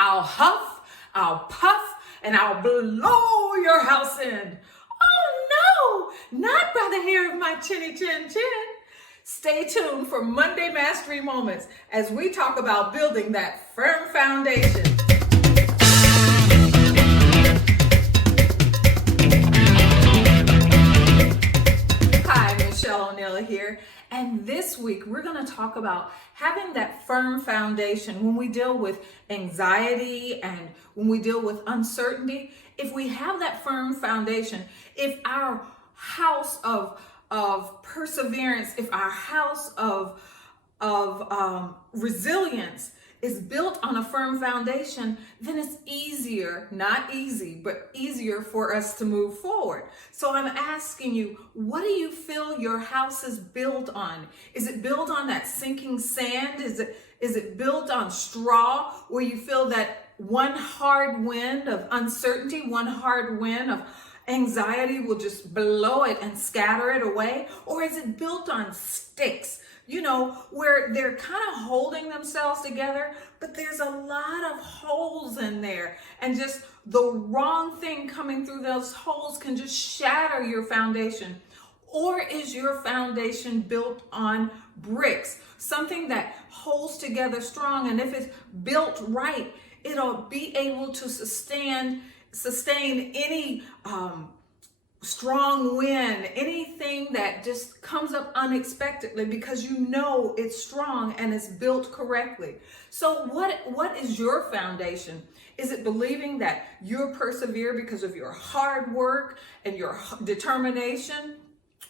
I'll huff, I'll puff, and I'll blow your house in. Oh no, not by the hair of my chinny chin chin. Stay tuned for Monday Mastery Moments as we talk about building that firm foundation. Hi, Michelle O'Neill here. And this week, we're going to talk about having that firm foundation when we deal with anxiety and when we deal with uncertainty. If we have that firm foundation, if our house of perseverance, if our house of resilience is built on a firm foundation, then it's easier, not easy, but easier for us to move forward. So I'm asking you, what do you feel your house is built on? Is it built on that sinking sand? Is it built on straw where you feel that one hard wind of uncertainty, one hard wind of anxiety will just blow it and scatter it away? Or is it built on sticks? You know, where they're kind of holding themselves together, but there's a lot of holes in there. And just the wrong thing coming through those holes can just shatter your foundation. Or is your foundation built on bricks? Something that holds together strong, and if it's built right, it'll be able to sustain any strong wind, anything that just comes up unexpectedly, because you know it's strong and it's built correctly. So what is your foundation? Is it believing that you'll persevere because of your hard work and your determination?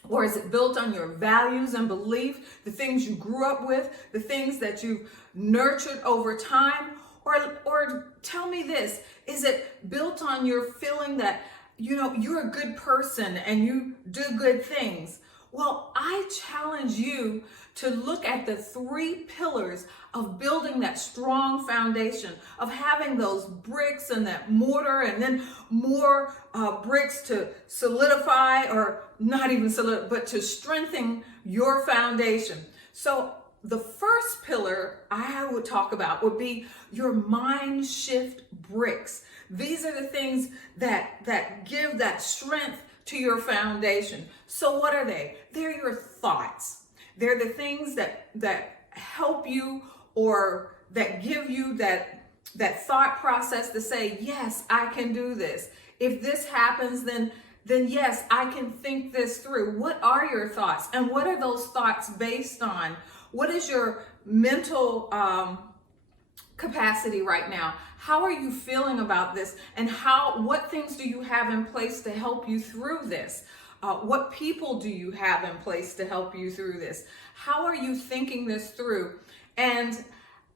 Or is it built on your values and belief, the things you grew up with, the things that you've nurtured over time? Or tell me this, is it built on your feeling that you're a good person and you do good things? Well, I challenge you to look at the 3 pillars of building that strong foundation, of having those bricks and that mortar, and then more bricks to solidify, or not even solidify, but to strengthen your foundation. So the first pillar I would talk about would be your mind shift bricks. These are the things that give that strength to your foundation. So what are they? They're your thoughts. They're the things that help you, or that give you that thought process to say, yes, I can do this. If this happens, then yes, I can think this through. What are your thoughts? And what are those thoughts based on? What is your mental capacity right now? How are you feeling about this? And what things do you have in place to help you through this? What people do you have in place to help you through this? How are you thinking this through? And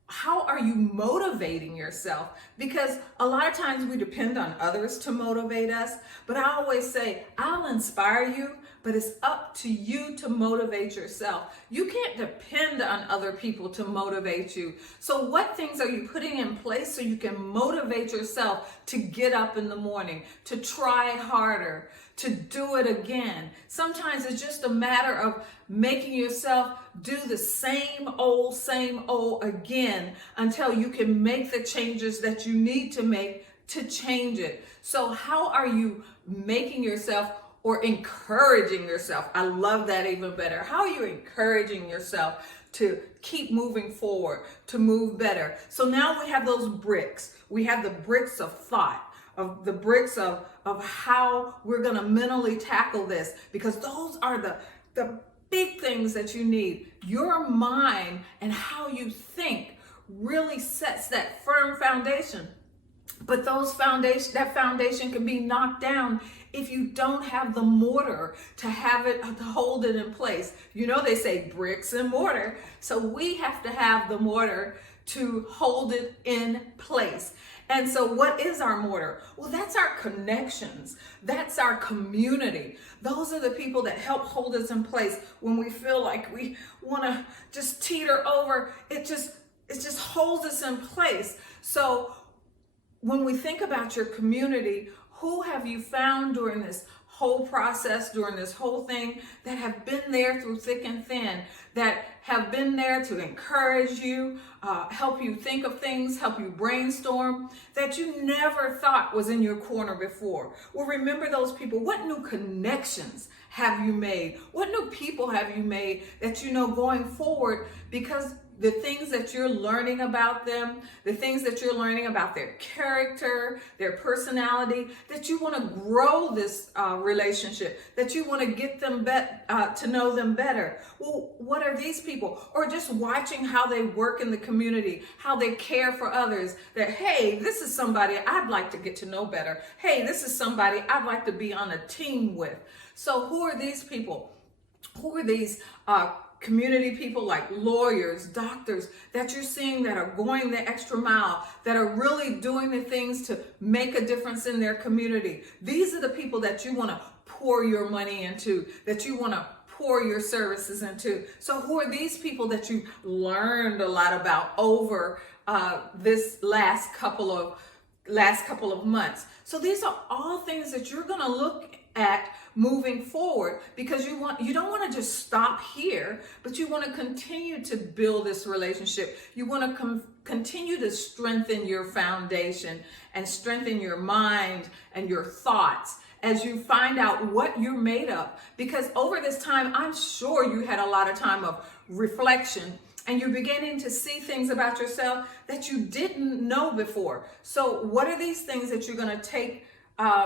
how are you motivating yourself? Because a lot of times we depend on others to motivate us, but I always say, I'll inspire you, but it's up to you to motivate yourself. You can't depend on other people to motivate you. So what things are you putting in place so you can motivate yourself to get up in the morning, to try harder, to do it again? Sometimes it's just a matter of making yourself do the same old again until you can make the changes that you need to make to change it. So how are you making yourself, or encouraging yourself? I love that even better. How are you encouraging yourself to keep moving forward, to move better? So now we have those bricks. We have the bricks of thought, of the bricks of how we're going to mentally tackle this, because those are the big things that you need. Your mind and how you think really sets that firm foundation. But that foundation can be knocked down if you don't have the mortar to hold it in place. You know, they say bricks and mortar. So we have to have the mortar to hold it in place. And so what is our mortar? Well, that's our connections. That's our community. Those are the people that help hold us in place when we feel like we want to just teeter over. It just holds us in place. So when we think about your community, who have you found during this whole process, during this whole thing, that have been there through thick and thin, that have been there to encourage you, help you think of things, help you brainstorm, that you never thought was in your corner before. Well, remember those people. What new connections have you made? What new people have you made that you know going forward, because the things that you're learning about them, the things that you're learning about their character, their personality, that you want to grow this relationship, that you want to get them to know them better. Well, what are these people? Or just watching how they work in the community, how they care for others, that, hey, this is somebody I'd like to get to know better. Hey, this is somebody I'd like to be on a team with. So who are these people? Who are these community people, like lawyers, doctors, that you're seeing that are going the extra mile, that are really doing the things to make a difference in their community? These are the people that you want to pour your money into, that you want to pour your services into. So who are these people that you've learned a lot about over this last couple of months? So these are all things that you're going to look at moving forward, because you don't want to just stop here, but you want to continue to build this relationship. You want to continue to strengthen your foundation and strengthen your mind and your thoughts as you find out what you're made of. Because over this time, I'm sure you had a lot of time of reflection, and you're beginning to see things about yourself that you didn't know before. So what are these things that you're going to take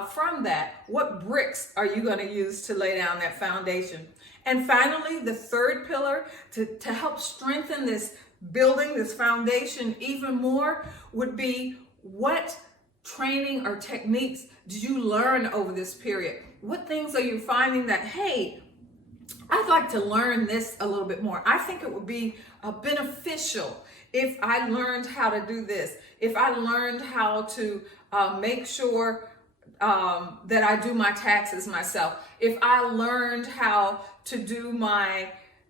from that? What bricks are you going to use to lay down that foundation? And finally, the third pillar to help strengthen this building, this foundation even more, would be, what training or techniques did you learn over this period? What things are you finding that, hey, I'd like to learn this a little bit more. I think it would be beneficial if I learned how to do this, if I learned how to make sure that I do my taxes myself, if I learned how to do my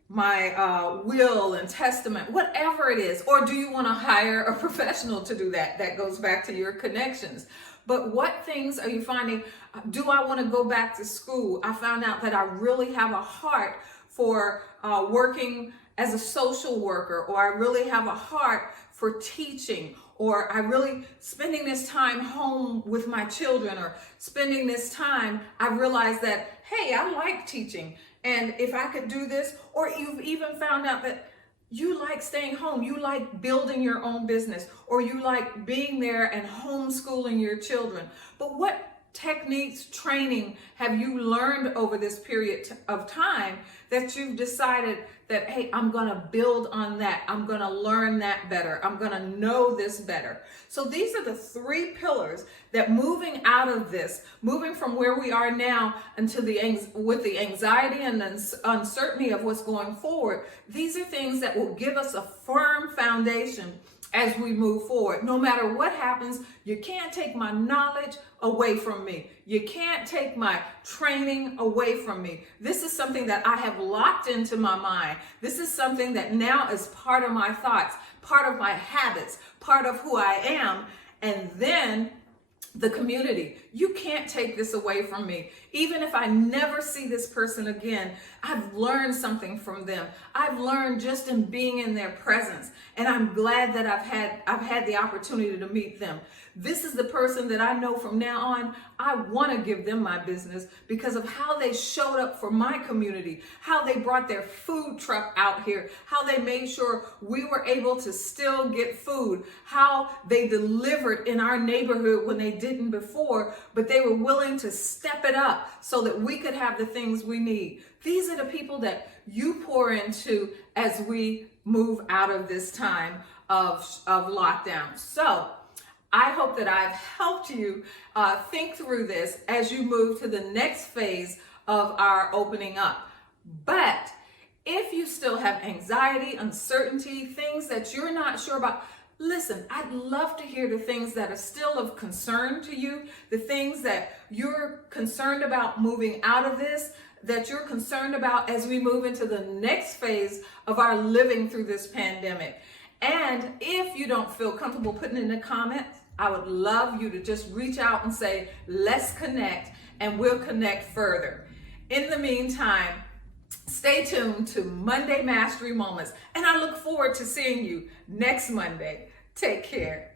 will and testament, whatever it is. Or do you want to hire a professional to do that? That goes back to your connections. But what things are you finding? Do I want to go back to school? I found out that I really have a heart for working as a social worker, or I really have a heart for teaching, or I really spending this time home with my children, or spending this time, I realized that, hey, I like teaching. And if I could do this, or you've even found out that you like staying home, you like building your own business, or you like being there and homeschooling your children. But what techniques, training have you learned over this period of time that you've decided that, hey, I'm going to build on that. I'm going to learn that better. I'm going to know this better. So these are the three pillars that, moving out of this, moving from where we are now into with the anxiety and uncertainty of what's going forward, these are things that will give us a firm foundation as we move forward. No matter what happens, you can't take my knowledge away from me. You can't take my training away from me. This is something that I have locked into my mind. This is something that now is part of my thoughts, part of my habits, part of who I am. And then the community. You can't take this away from me. Even if I never see this person again, I've learned something from them. I've learned just in being in their presence. And I'm glad that I've had the opportunity to meet them. This is the person that I know from now on, I want to give them my business because of how they showed up for my community, how they brought their food truck out here, how they made sure we were able to still get food, how they delivered in our neighborhood when they didn't before, but they were willing to step it up so that we could have the things we need. These are the people that you pour into as we move out of this time of lockdown. So I hope that I've helped you think through this as you move to the next phase of our opening up. But if you still have anxiety, uncertainty, things that you're not sure about, listen, I'd love to hear the things that are still of concern to you, the things that you're concerned about moving out of this, that you're concerned about as we move into the next phase of our living through this pandemic. And if you don't feel comfortable putting in the comments, I would love you to just reach out and say, let's connect. and we'll connect further. In the meantime, stay tuned to Monday Mastery Moments, and I look forward to seeing you next Monday. Take care.